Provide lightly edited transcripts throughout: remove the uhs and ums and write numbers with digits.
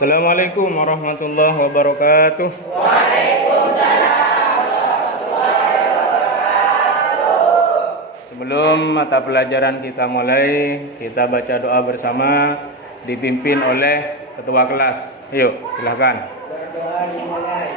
Assalamualaikum warahmatullahi wabarakatuh. Sebelum mata pelajaran kita mulai, kita baca doa bersama dipimpin oleh ketua kelas. Yuk, silahkan. Berdoa dimulai.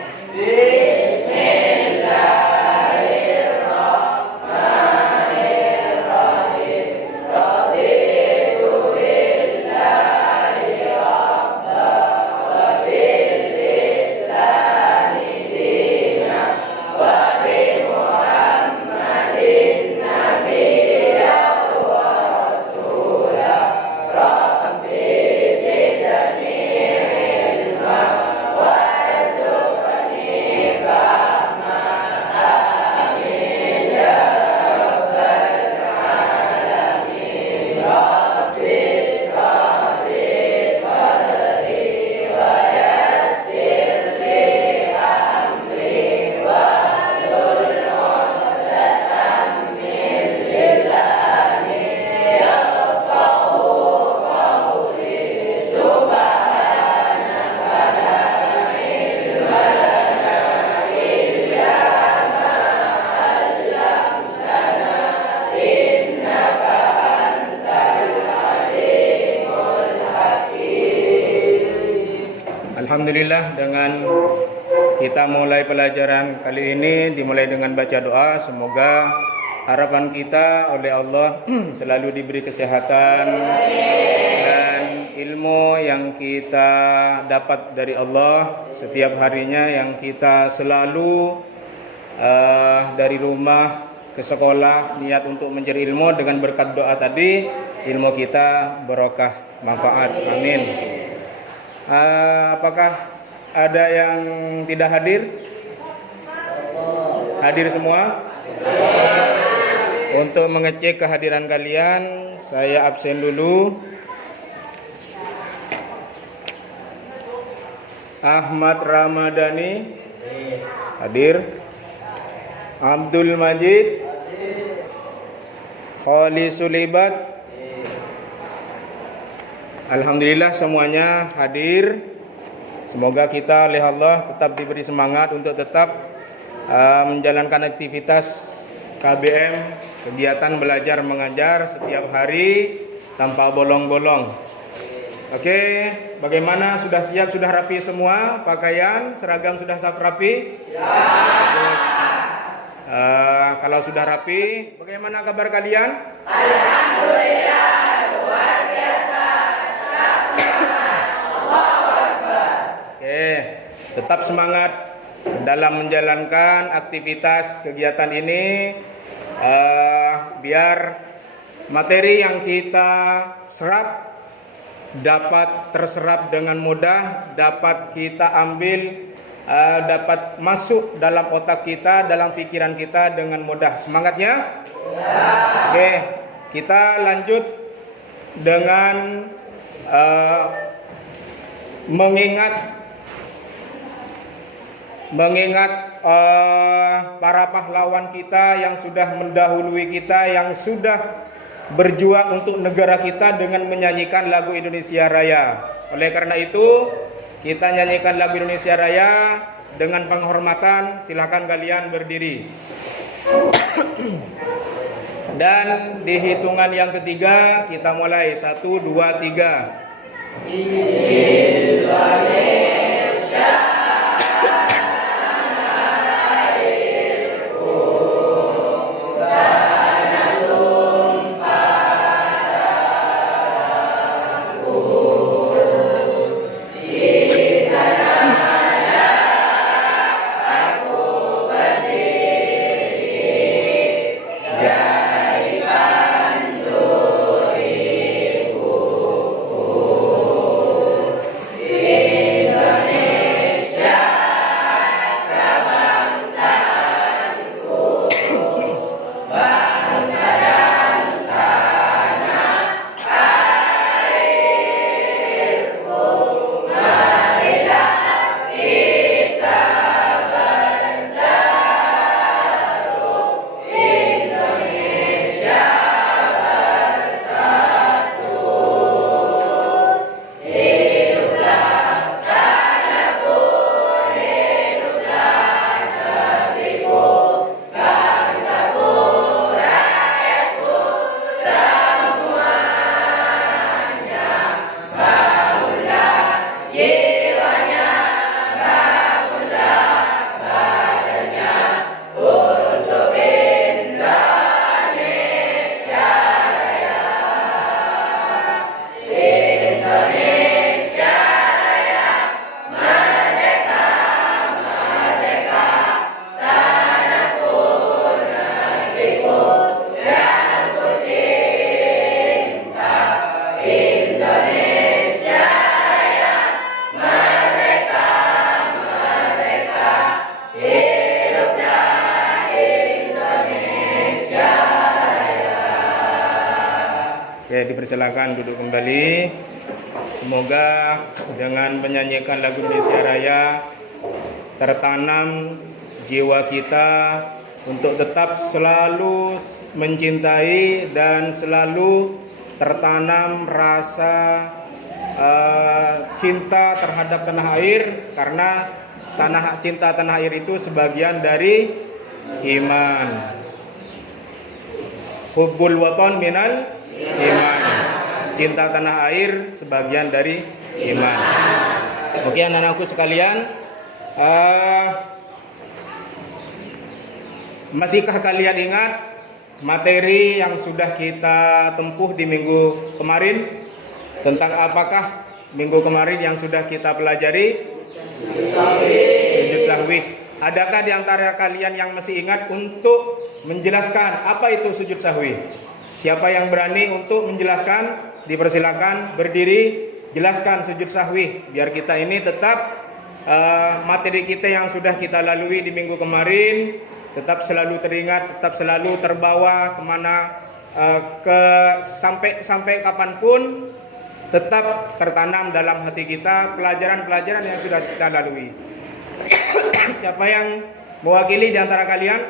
Alhamdulillah, dengan kita mulai pelajaran kali ini dimulai dengan baca doa. Semoga harapan kita oleh Allah selalu diberi kesehatan dan ilmu yang kita dapat dari Allah setiap harinya, yang kita selalu dari rumah ke sekolah niat untuk mencari ilmu. Dengan berkat doa tadi, ilmu kita barokah, manfaat. Amin. Apakah ada yang tidak hadir? Hadir semua? Untuk mengecek kehadiran kalian, saya absen dulu. Ahmad Ramadhani hadir. Abdul Majid, Khali Sulibat. Alhamdulillah semuanya hadir. Semoga kita oleh Allah tetap diberi semangat untuk tetap menjalankan aktivitas KBM, kegiatan belajar mengajar setiap hari tanpa bolong-bolong. Oke, bagaimana? Sudah siap, sudah rapi semua? Pakaian, seragam sudah rapi? Ya. Terus, kalau sudah rapi, bagaimana kabar kalian? Alhamdulillah, luar biasa. Oke, tetap semangat dalam menjalankan aktivitas kegiatan ini, biar materi yang kita serap dapat terserap dengan mudah, dapat kita ambil, dapat masuk dalam otak kita, dalam pikiran kita dengan mudah. Semangatnya? Ya. Oke, kita lanjut dengan mengingat para pahlawan kita yang sudah mendahului kita, yang sudah berjuang untuk negara kita dengan menyanyikan lagu Indonesia Raya. Oleh karena itu, kita nyanyikan lagu Indonesia Raya dengan penghormatan. Silakan kalian berdiri. Dan di hitungan yang ketiga kita mulai. 1, 2, 3. Indonesia. Israel. dipersilakan duduk kembali. Semoga dengan menyanyikan lagu Indonesia Raya tertanam jiwa kita untuk tetap selalu mencintai dan selalu tertanam rasa cinta terhadap tanah air, karena cinta tanah air itu sebagian dari iman. Hubbul waton minal iman. Cinta tanah air sebagian dari iman. Oke anak-anakku sekalian, masihkah kalian ingat materi yang sudah kita tempuh di minggu kemarin? Tentang apakah minggu kemarin yang sudah kita pelajari? Sujud sahwi. Adakah di antara kalian yang masih ingat untuk menjelaskan apa itu sujud sahwi? Siapa yang berani untuk menjelaskan? Dipersilakan berdiri, jelaskan sujud sahwi biar kita ini tetap materi kita yang sudah kita lalui di minggu kemarin tetap selalu teringat, tetap selalu terbawa kemana sampai kapanpun tetap tertanam dalam hati kita pelajaran-pelajaran yang sudah kita lalui. Siapa yang mewakili di antara kalian?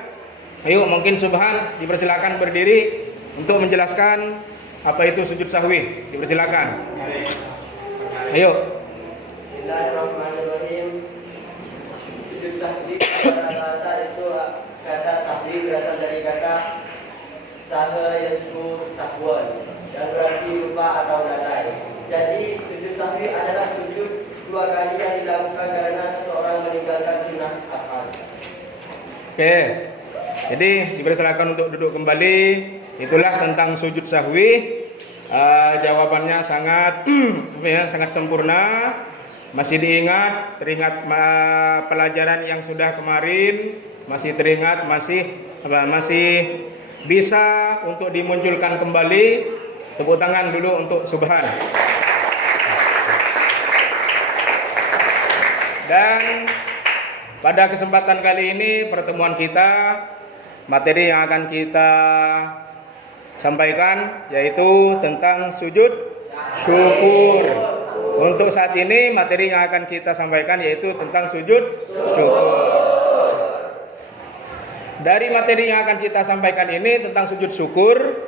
Ayo, mungkin Subhan, dipersilakan berdiri untuk menjelaskan apa itu sujud sahwi. Dipersilakan. Ayo. Bismillahirrahmanirrahim. Sujud sahwi secara bahasa itu kata sahwi berasal dari kata saha yasmu sahwan yang berarti lupa atau lalai. Jadi sujud sahwi adalah sujud dua kali yang dilakukan karena seseorang meninggalkan sunnah afal. Oke. Jadi dipersilakan untuk duduk kembali. Itulah tentang sujud sahwi. Jawabannya sangat sangat sempurna. Masih teringat pelajaran yang sudah kemarin, masih teringat, masih bisa untuk dimunculkan kembali. Tepuk tangan dulu untuk Subhan. Dan pada kesempatan kali ini pertemuan kita, materi yang akan kita sampaikan yaitu tentang sujud syukur. Untuk saat ini materi yang akan kita sampaikan yaitu tentang sujud syukur. Dari materi yang akan kita sampaikan ini tentang sujud syukur,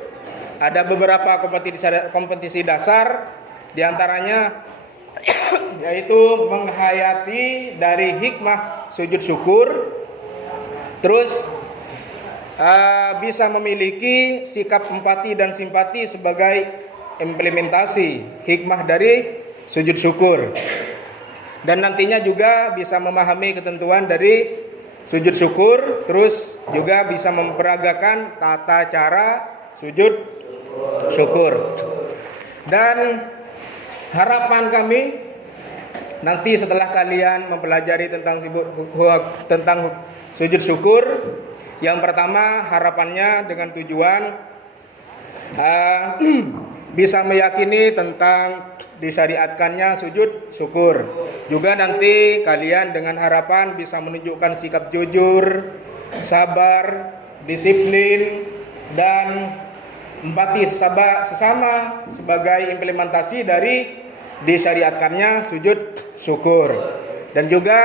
ada beberapa kompetisi dasar, diantaranya yaitu menghayati dari hikmah sujud syukur, terus bisa memiliki sikap empati dan simpati sebagai implementasi hikmah dari sujud syukur, dan nantinya juga bisa memahami ketentuan dari sujud syukur, terus juga bisa memperagakan tata cara sujud syukur. Dan harapan kami nanti setelah kalian mempelajari tentang sujud syukur, yang pertama harapannya dengan tujuan bisa meyakini tentang disyariatkannya sujud syukur. Juga nanti kalian dengan harapan bisa menunjukkan sikap jujur, sabar, disiplin, dan empati sesama sebagai implementasi dari disyariatkannya sujud syukur. Dan juga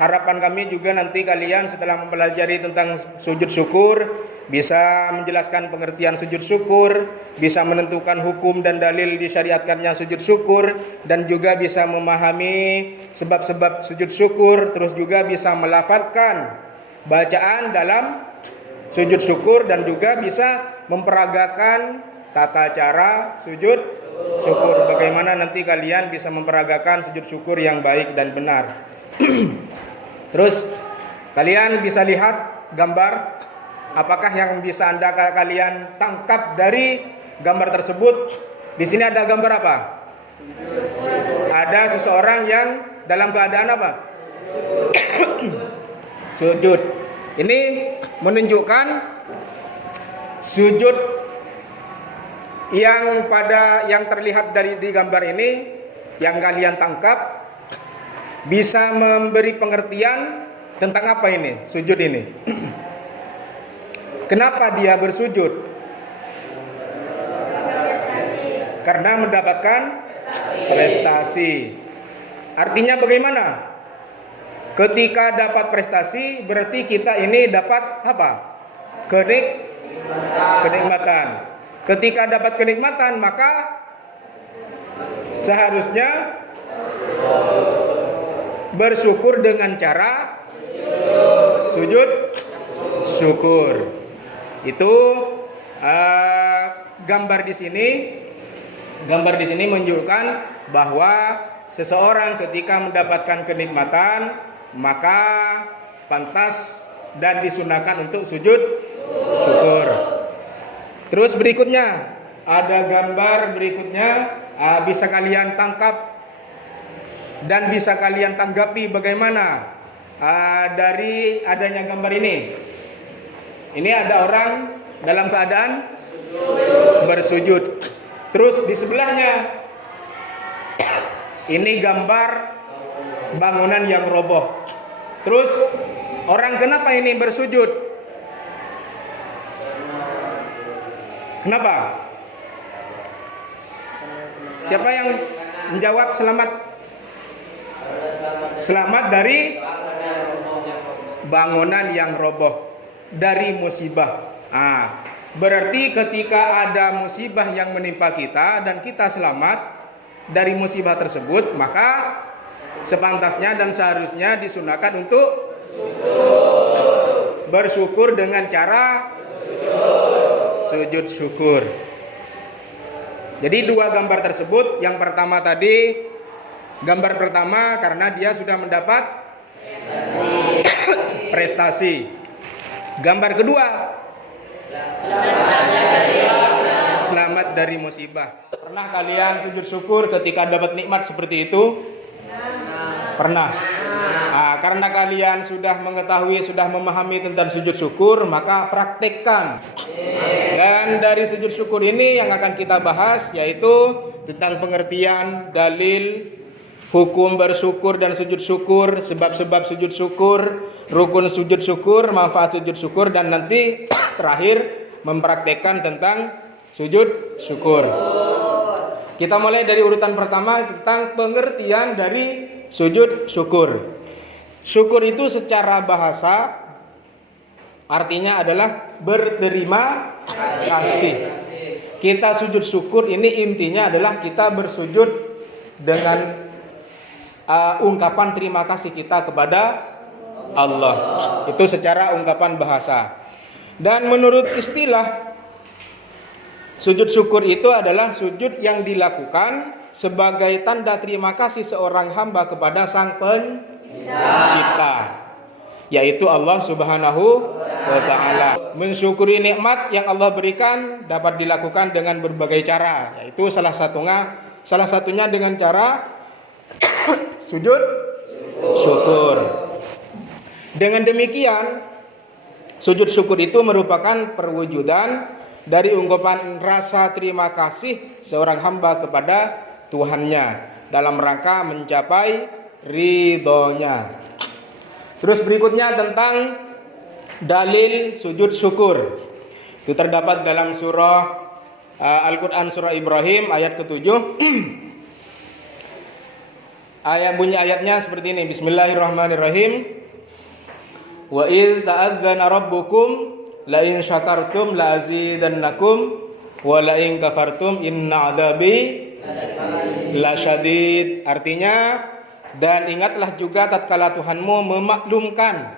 harapan kami juga nanti kalian setelah mempelajari tentang sujud syukur bisa menjelaskan pengertian sujud syukur, bisa menentukan hukum dan dalil disyariatkannya sujud syukur, dan juga bisa memahami sebab-sebab sujud syukur, terus juga bisa melafadzkan bacaan dalam sujud syukur, dan juga bisa memperagakan tata cara sujud syukur. Bagaimana nanti kalian bisa memperagakan sujud syukur yang baik dan benar. Terus kalian bisa lihat gambar. Apakah yang bisa kalian tangkap dari gambar tersebut? Di sini ada gambar apa? Ada seseorang yang dalam keadaan apa? Sujud. Ini menunjukkan sujud yang terlihat di gambar ini, yang kalian tangkap, bisa memberi pengertian tentang apa ini sujud ini. Kenapa dia bersujud? karena mendapatkan prestasi. Artinya bagaimana? Ketika dapat prestasi berarti kita ini dapat apa? Kenikmatan. Ketika dapat kenikmatan maka seharusnya bersyukur dengan cara sujud syukur. Itu gambar di sini menunjukkan bahwa seseorang ketika mendapatkan kenikmatan maka pantas dan disunahkan untuk sujud syukur. Terus berikutnya ada gambar berikutnya, bisa kalian tangkap dan bisa kalian tanggapi bagaimana dari adanya gambar ini. Ini ada orang dalam keadaan bersujud. Terus di sebelahnya ini gambar bangunan yang roboh. Terus orang kenapa ini bersujud? Kenapa? Siapa yang menjawab selamat? Selamat dari bangunan yang roboh, dari musibah. Berarti ketika ada musibah yang menimpa kita dan kita selamat dari musibah tersebut, maka sepantasnya dan seharusnya disunahkan untuk bersyukur dengan cara sujud syukur. Jadi dua gambar tersebut, yang pertama tadi, gambar pertama karena dia sudah mendapat prestasi. Gambar kedua, selamat dari musibah. Pernah kalian sujud syukur ketika dapat nikmat seperti itu? Pernah. Karena kalian sudah mengetahui, sudah memahami tentang sujud syukur, maka praktekkan. Dan dari sujud syukur ini yang akan kita bahas yaitu tentang pengertian, dalil, hukum bersyukur dan sujud syukur, sebab-sebab sujud syukur, rukun sujud syukur, manfaat sujud syukur, dan nanti terakhir mempraktekkan tentang sujud syukur. Kita mulai dari urutan pertama tentang pengertian dari sujud syukur. Syukur itu secara bahasa artinya adalah berterima kasih. Kita sujud syukur ini intinya adalah kita bersujud dengan ungkapan terima kasih kita kepada Allah. Itu secara ungkapan bahasa. Dan menurut istilah, sujud syukur itu adalah sujud yang dilakukan sebagai tanda terima kasih seorang hamba kepada Sang Pencipta, yaitu Allah Subhanahu wa ta'ala. Mensyukuri nikmat yang Allah berikan dapat dilakukan dengan berbagai cara, yaitu salah satunya dengan cara sujud syukur. Dengan demikian, sujud syukur itu merupakan perwujudan dari ungkapan rasa terima kasih seorang hamba kepada Tuhannya dalam rangka mencapai ridhonya. Terus berikutnya tentang dalil sujud syukur. Itu terdapat dalam surah Al-Quran, surah Ibrahim ayat ke-7. Bunyi ayatnya seperti ini. Bismillahirrahmanirrahim. Wa idh ta'adzana rabbukum la in syakartum la azidannakum wa la in kafartum inna adabi lasyadid. Artinya, dan ingatlah juga tatkala Tuhanmu memaklumkan,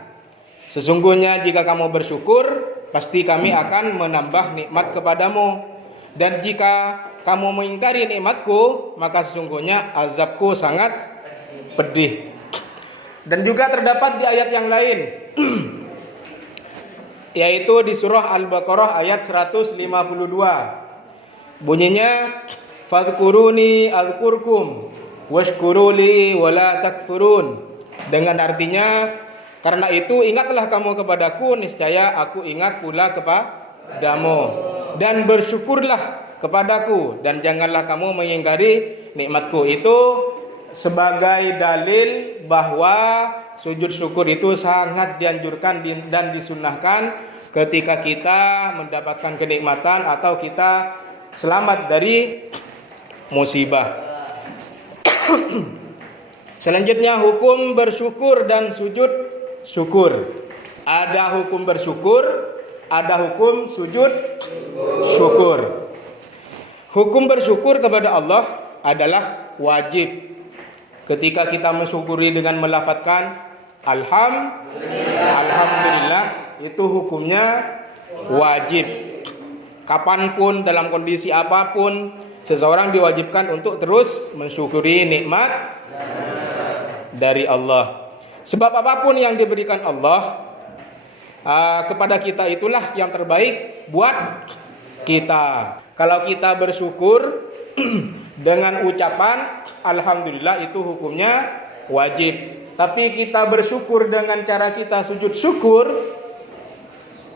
sesungguhnya jika kamu bersyukur pasti kami akan menambah nikmat kepadamu, dan jika kamu mengingkari nikmatku maka sesungguhnya azabku sangat pedih. Dan juga terdapat di ayat yang lain yaitu di surah Al-Baqarah ayat 152. Bunyinya, fadhkuruni adzkurkum washkuruli wala takfurun. Dengan artinya, karena itu ingatlah kamu kepadaku, niscaya aku ingat pula kepadamu, dan bersyukurlah kepadaku, dan janganlah kamu mengingkari nikmatku. Itu sebagai dalil bahwa sujud syukur itu sangat dianjurkan dan disunahkan ketika kita mendapatkan kenikmatan atau kita selamat dari musibah. Selanjutnya hukum bersyukur dan sujud syukur. Ada hukum bersyukur, ada hukum sujud syukur. Hukum bersyukur kepada Allah adalah wajib. Ketika kita mensyukuri dengan melafadzkan alhamdulillah, itu hukumnya wajib. Kapanpun, dalam kondisi apapun, seseorang diwajibkan untuk terus mensyukuri nikmat dari Allah. Sebab apapun yang diberikan Allah kepada kita itulah yang terbaik buat kita. Kalau kita bersyukur dengan ucapan alhamdulillah, itu hukumnya wajib. Tapi kita bersyukur dengan cara kita sujud syukur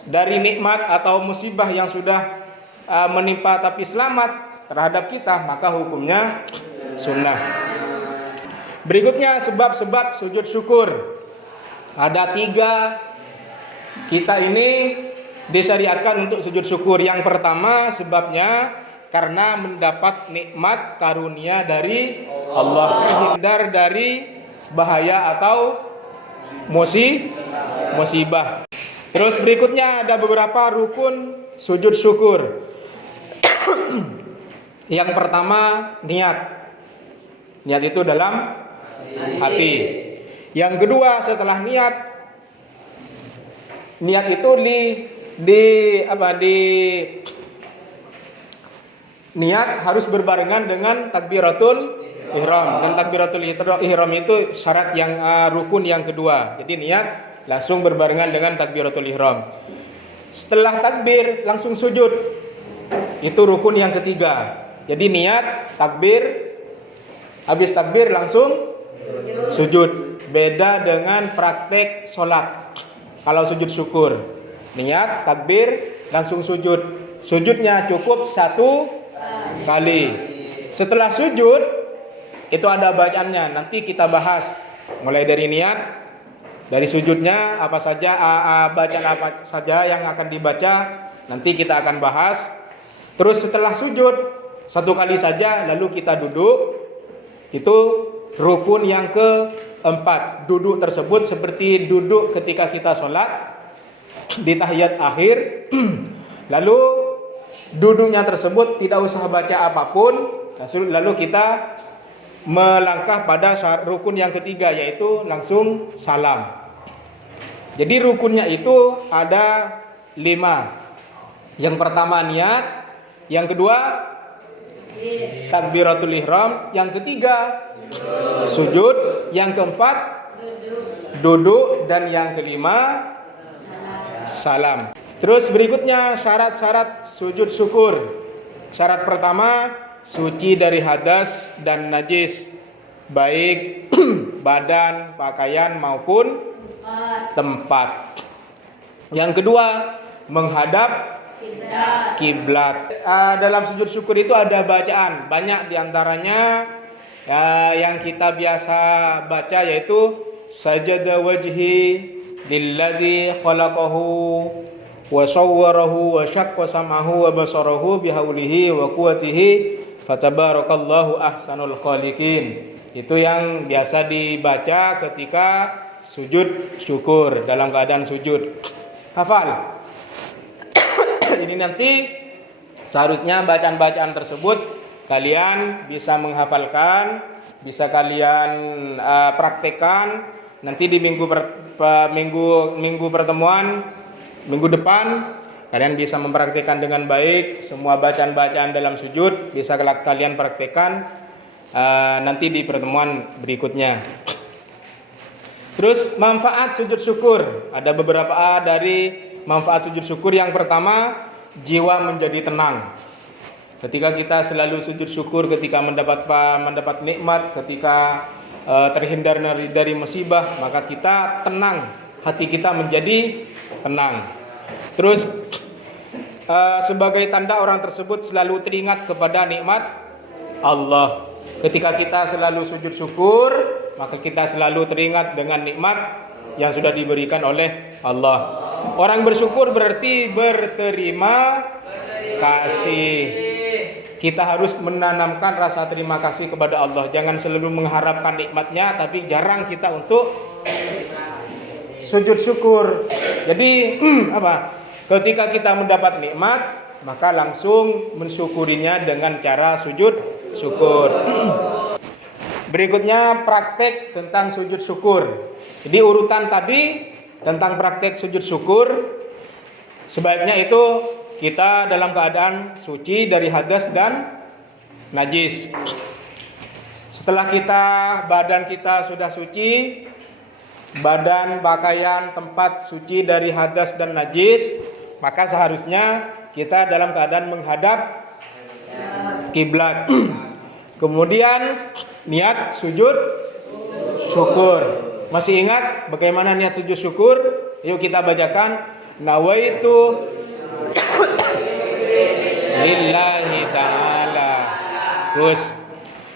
dari nikmat atau musibah yang sudah menimpa tapi selamat terhadap kita, maka hukumnya sunnah. Berikutnya sebab-sebab sujud syukur. Ada 3. Kita ini disyariatkan untuk sujud syukur. Yang pertama sebabnya karena mendapat nikmat karunia dari Allah, terhindar dari bahaya atau musibah. Terus berikutnya ada beberapa rukun sujud syukur. Yang pertama niat. Niat itu dalam hati. Yang kedua setelah niat itu niat harus berbarengan dengan takbiratul ihram. Dan takbiratul ihram itu syarat yang rukun yang kedua. Jadi niat langsung berbarengan dengan takbiratul ihram. Setelah takbir langsung sujud. Itu rukun yang ketiga. Jadi niat, takbir, habis takbir langsung sujud. Beda dengan praktek sholat. Kalau sujud syukur, niat, takbir, langsung sujud. Sujudnya cukup 1 kali. Setelah sujud, itu ada bacaannya. Nanti kita bahas. Mulai dari niat, dari sujudnya, apa saja, bacaan apa saja yang akan dibaca. Nanti kita akan bahas. Terus setelah sujud, 1 kali saja, lalu kita duduk. Itu rukun yang keempat. Duduk tersebut seperti duduk ketika kita sholat di tahiyat akhir. Lalu duduknya tersebut tidak usah baca apapun. Lalu kita melangkah pada rukun yang ketiga, yaitu langsung salam. Jadi rukunnya itu ada 5. Yang pertama niat, yang kedua takbiratul ihram, yang ketiga sujud, yang keempat duduk, dan yang kelima salam. Terus berikutnya syarat-syarat sujud syukur. Syarat pertama, suci dari hadas dan najis, baik badan, pakaian maupun tempat. Yang kedua, menghadap kiblat. Dalam sujud syukur itu ada bacaan, banyak diantaranya yang kita biasa baca, yaitu sajada wajhi lilladzi khalaqahu wa sawwarahu wa syaqqa sam'ahu wa basarahu bihaulihi wa quwwatihi fatabarakallahu ahsanul khaliqin. Itu yang biasa dibaca ketika sujud syukur, dalam keadaan sujud. Hafal. Ini nanti seharusnya bacaan-bacaan tersebut kalian bisa menghafalkan, bisa kalian praktekkan. Nanti di minggu pertemuan minggu depan kalian bisa mempraktekkan dengan baik semua bacaan-bacaan dalam sujud, bisa kalian praktekkan nanti di pertemuan berikutnya. Terus manfaat sujud syukur. Ada beberapa dari manfaat sujud syukur. Yang pertama, jiwa menjadi tenang. Ketika kita selalu sujud syukur, ketika mendapat nikmat, ketika terhindar dari musibah, maka kita tenang, hati kita menjadi tenang. Terus sebagai tanda orang tersebut selalu teringat kepada nikmat Allah. Ketika kita selalu sujud syukur, maka kita selalu teringat dengan nikmat yang sudah diberikan oleh Allah. Orang bersyukur berarti berterima kasih. kita harus menanamkan rasa terima kasih kepada Allah. Jangan selalu mengharapkan nikmatnya, tapi jarang kita untuk sujud syukur. Jadi ketika kita mendapat nikmat, maka langsung mensyukurinya dengan cara sujud syukur. Berikutnya praktek tentang sujud syukur. Jadi urutan tadi tentang praktek sujud syukur, sebaiknya itu kita dalam keadaan suci dari hadas dan najis. Setelah badan kita sudah suci, badan, pakaian, tempat suci dari hadas dan najis, maka seharusnya kita dalam keadaan menghadap kiblat. Kemudian niat sujud syukur. Masih ingat bagaimana niat sujud syukur? Yuk kita bacakan. Nawaitu lillahi ta'ala. Terus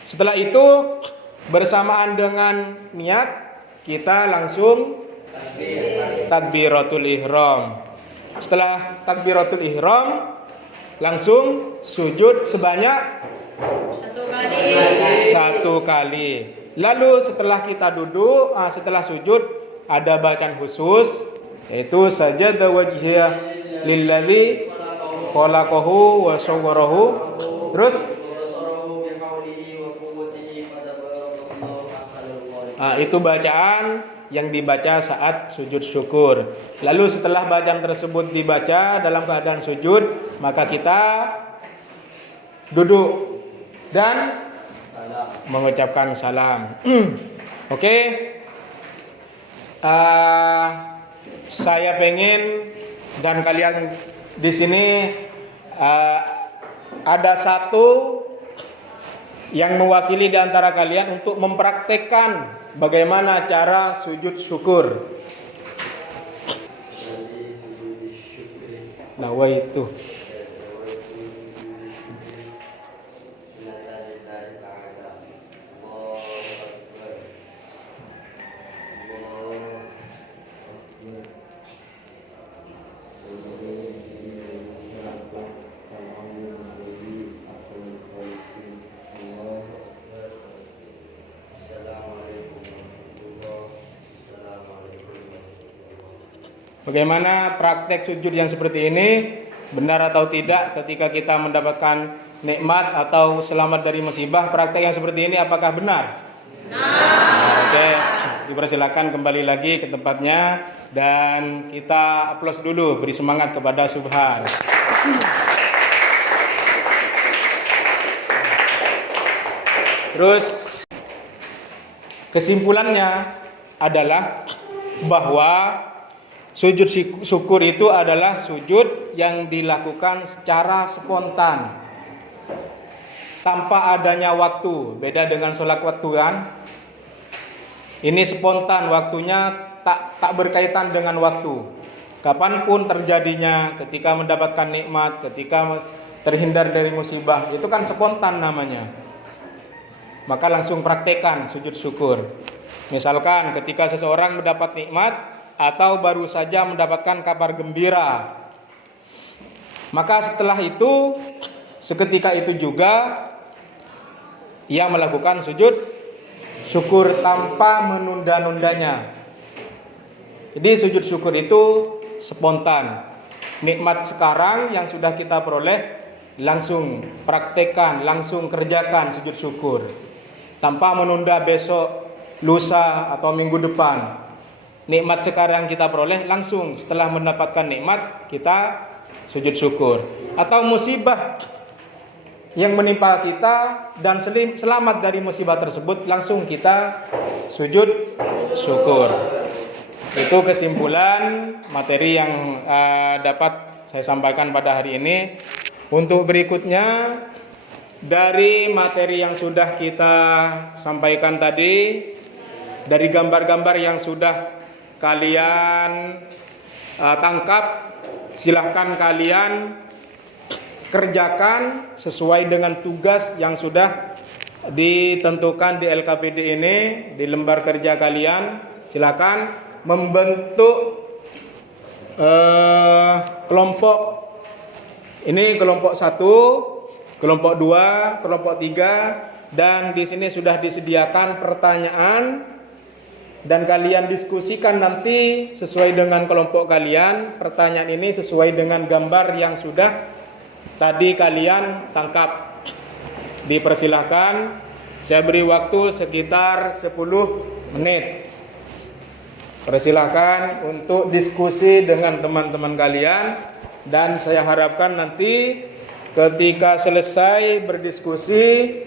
setelah itu bersamaan dengan niat kita langsung takbiratul ihram. Setelah takbiratul ihram langsung sujud sebanyak satu kali. Lalu setelah kita duduk, setelah sujud ada bacaan khusus, yaitu sajada wajhiyah lillazi khalaqahu wa sawwarahu. Terus itu bacaan yang dibaca saat sujud syukur. Lalu setelah bacaan tersebut dibaca dalam keadaan sujud, maka kita duduk dan mengucapkan salam. Oke. Saya pengen dan kalian di sini ada satu yang mewakili di antara kalian untuk mempraktekkan bagaimana cara sujud syukur. Nawaitu. Bagaimana praktek sujud yang seperti ini, benar atau tidak ketika kita mendapatkan nikmat atau selamat dari musibah? Praktek yang seperti ini apakah benar? Benar. Oke, dipersilakan kembali lagi ke tempatnya dan kita aplaus dulu, beri semangat kepada Subhan. Terus kesimpulannya adalah bahwa sujud syukur itu adalah sujud yang dilakukan secara spontan, tanpa adanya waktu. Beda dengan sholat waktu kan. Ini spontan, waktunya tak berkaitan dengan waktu. Kapanpun terjadinya, ketika mendapatkan nikmat, ketika terhindar dari musibah, itu kan spontan namanya. Maka langsung praktekkan sujud syukur. Misalkan ketika seseorang mendapat nikmat atau baru saja mendapatkan kabar gembira, maka setelah itu seketika itu juga ia melakukan sujud syukur tanpa menunda-nundanya. Jadi sujud syukur itu spontan. Nikmat sekarang yang sudah kita peroleh, langsung praktekkan, langsung kerjakan sujud syukur tanpa menunda besok, lusa atau minggu depan. Nikmat sekarang kita peroleh, langsung setelah mendapatkan nikmat kita sujud syukur. Atau musibah yang menimpa kita dan selamat dari musibah tersebut, langsung kita sujud syukur. Itu kesimpulan materi yang dapat saya sampaikan pada hari ini. Untuk berikutnya, dari materi yang sudah kita sampaikan tadi, dari gambar-gambar yang sudah kalian tangkap, silahkan kalian kerjakan sesuai dengan tugas yang sudah ditentukan di LKPD ini, di lembar kerja kalian. Silakan membentuk kelompok. Ini kelompok 1, kelompok 2, kelompok 3, dan di sini sudah disediakan pertanyaan dan kalian diskusikan nanti sesuai dengan kelompok kalian. Pertanyaan ini sesuai dengan gambar yang sudah tadi kalian tangkap. Dipersilahkan, saya beri waktu sekitar 10 menit. Persilahkan untuk diskusi dengan teman-teman kalian, dan saya harapkan nanti ketika selesai berdiskusi,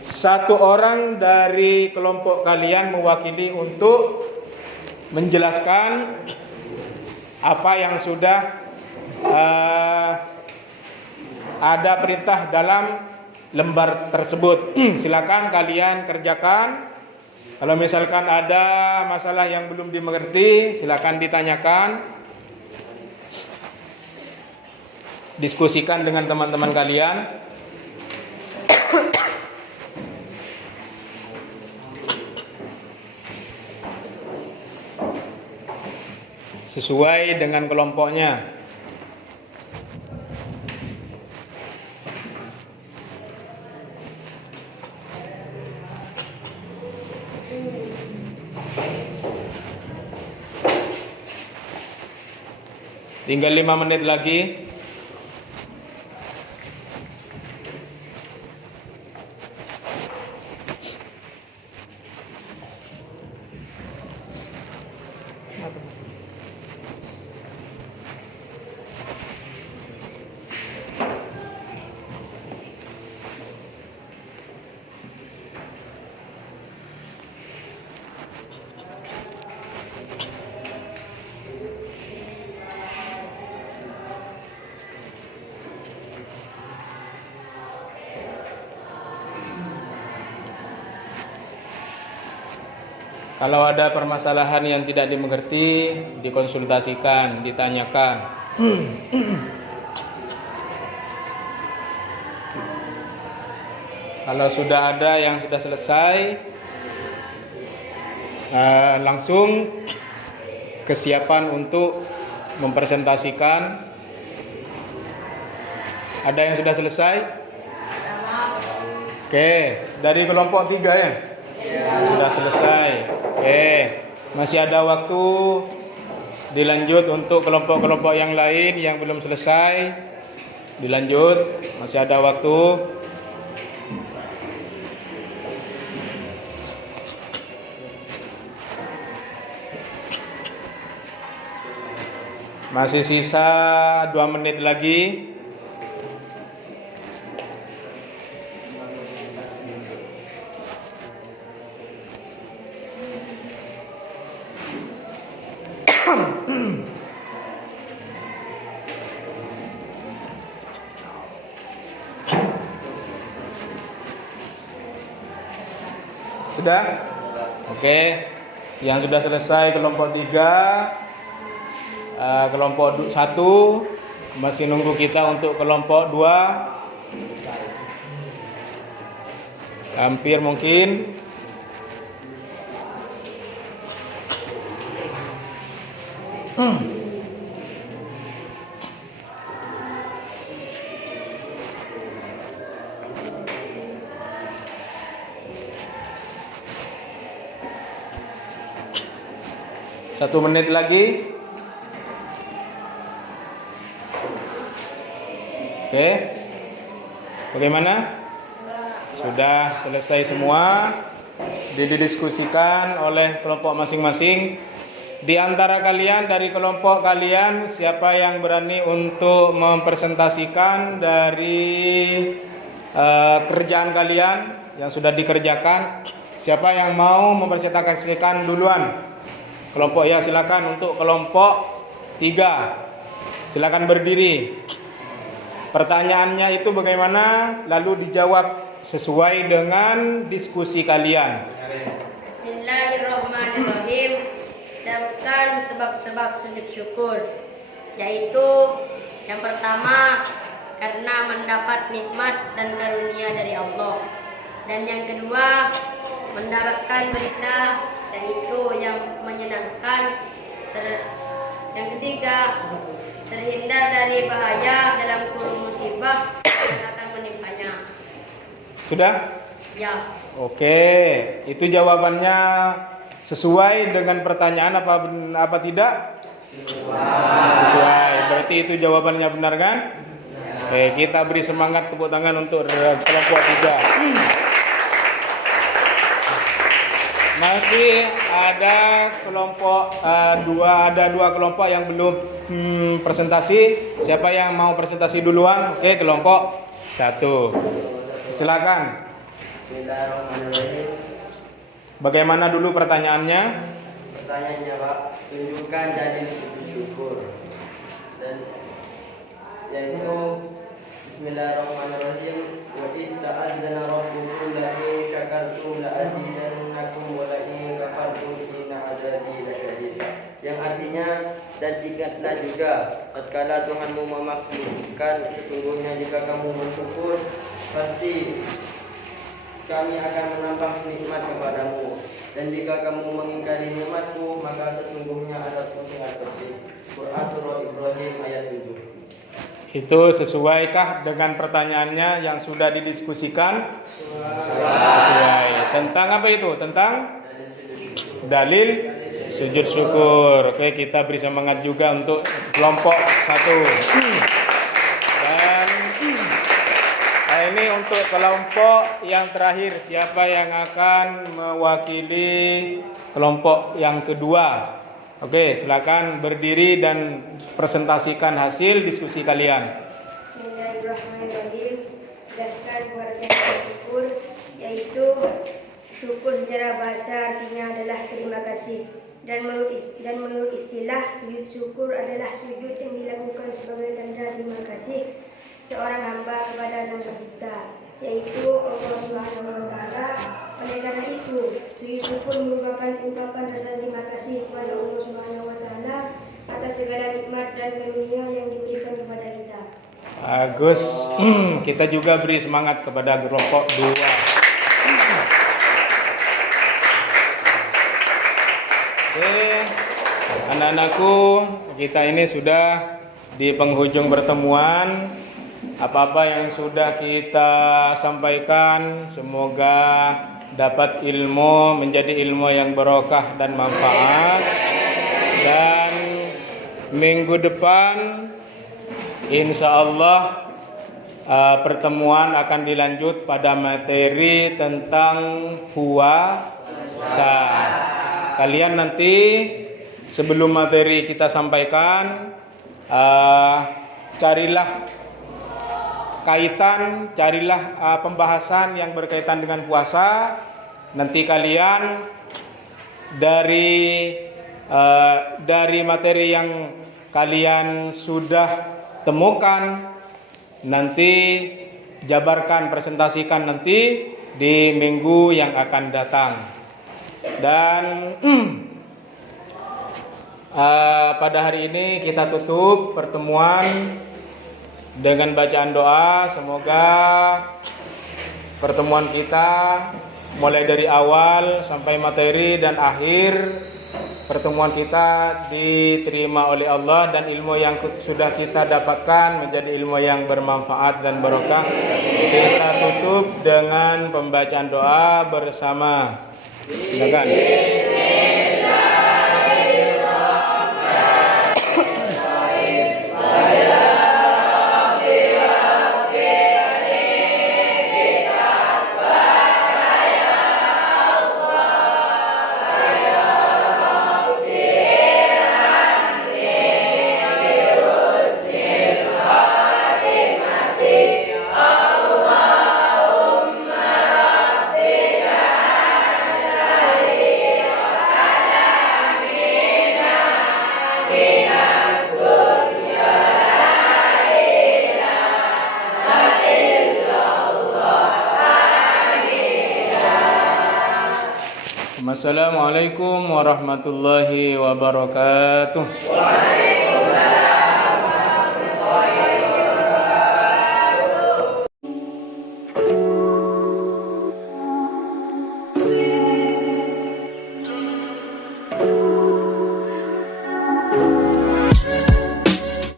satu orang dari kelompok kalian mewakili untuk menjelaskan apa yang sudah ada perintah dalam lembar tersebut. Silakan kalian kerjakan. Kalau misalkan ada masalah yang belum dimengerti, silakan ditanyakan. Diskusikan dengan teman-teman kalian. Sesuai dengan kelompoknya. Tinggal 5 menit lagi. Kalau ada permasalahan yang tidak dimengerti, dikonsultasikan, ditanyakan. Kalau sudah ada yang sudah selesai, langsung kesiapan untuk mempresentasikan. Ada yang sudah selesai? Oke, dari kelompok 3 ya? Sudah selesai. Oke, masih ada waktu dilanjut untuk kelompok-kelompok yang lain yang belum selesai. Dilanjut, masih ada waktu. Masih sisa 2 menit lagi. Sudah? Oke. Yang sudah selesai kelompok 3, kelompok 1 masih nunggu kita untuk kelompok 2. Hampir mungkin. Satu menit lagi. Oke. Bagaimana? Sudah selesai semua. Didiskusikan oleh kelompok masing-masing. Di antara kalian, dari kelompok kalian, siapa yang berani untuk mempresentasikan dari kerjaan kalian yang sudah dikerjakan? Siapa yang mau mempresentasikan duluan? Kelompok ya, silakan. Untuk kelompok 3, silakan berdiri. Pertanyaannya itu bagaimana, lalu dijawab sesuai dengan diskusi kalian. Bismillahirrahmanirrahim. Sebutkan sebab-sebab sujud syukur, yaitu yang pertama karena mendapat nikmat dan karunia dari Allah, dan yang kedua mendapatkan berita yaitu yang menyenangkan, yang ketiga terhindar dari bahaya dalam kurung musibah yang akan menimpa Sudah? Ya. Oke, itu jawabannya sesuai dengan pertanyaan apa tidak? Sesuai. Berarti itu jawabannya benar kan? Oke, kita beri semangat tepuk tangan untuk kelompok 3. Masih ada kelompok 2, ada 2 kelompok yang belum presentasi. Siapa yang mau presentasi duluan? Oke, kelompok 1. Silakan. Bismillahirrahmanirrahim. Bagaimana dulu pertanyaannya? Pertanyaannya Pak, tunjukkan dalil sujud syukur. Dan yaitu Bismillahirrahmanirrahim. Wa idza ta'adzana rabbukum la in syakartum la azidannakum wa la in kafartum inna adzabi lasyadid. Yang artinya, dan ingatlah juga tatkala Tuhanmu memakmurkan, sesungguhnya jika kamu bersyukur pasti kami akan menambah nikmat kepadamu, dan jika kamu mengingkari nikmatku maka sesungguhnya azabku sangat pedih. Quran surah Ibrahim ayat 7. Itu sesuaikah dengan pertanyaannya yang sudah didiskusikan? Sesuai. Tentang apa itu? Tentang dalil sujud syukur. Oke, kita beri semangat juga untuk kelompok 1. Dan ini untuk kelompok yang terakhir, siapa yang akan mewakili kelompok yang kedua? Oke, silakan berdiri dan presentasikan hasil diskusi kalian. Bismillahirrahmanirrahim. Jelaskan pengertian syukur, yaitu syukur secara bahasa artinya adalah terima kasih. Dan menurut istilah, sujud syukur adalah sujud yang dilakukan sebagai tanda terima kasih seorang hamba kepada Sang Pencipta, yaitu Allah Subhanahu wa Ta'ala. Oleh karena itu, sujud syukur merupakan ungkapan rasa terima kasih kepada Allah Subhanahu wa Ta'ala atas segala nikmat dan karunia yang diberikan kepada kita. Bagus. Kita juga beri semangat kepada kelompok 2. Oke, anak-anakku, kita ini sudah di penghujung pertemuan. Apa-apa yang sudah kita sampaikan semoga dapat ilmu, menjadi ilmu yang barokah dan manfaat. Dan minggu depan insyaallah pertemuan akan dilanjut pada materi tentang puasa. Kalian nanti sebelum materi kita sampaikan carilah pembahasan yang berkaitan dengan puasa. Nanti kalian dari materi yang kalian sudah temukan, nanti jabarkan, presentasikan nanti di minggu yang akan datang. Dan pada hari ini kita tutup pertemuan dengan bacaan doa. Semoga pertemuan kita mulai dari awal sampai materi dan akhir pertemuan kita diterima oleh Allah, dan ilmu yang sudah kita dapatkan menjadi ilmu yang bermanfaat dan barokah. Kita tutup dengan pembacaan doa bersama. Silakan. Assalamualaikum warahmatullahi wabarakatuh.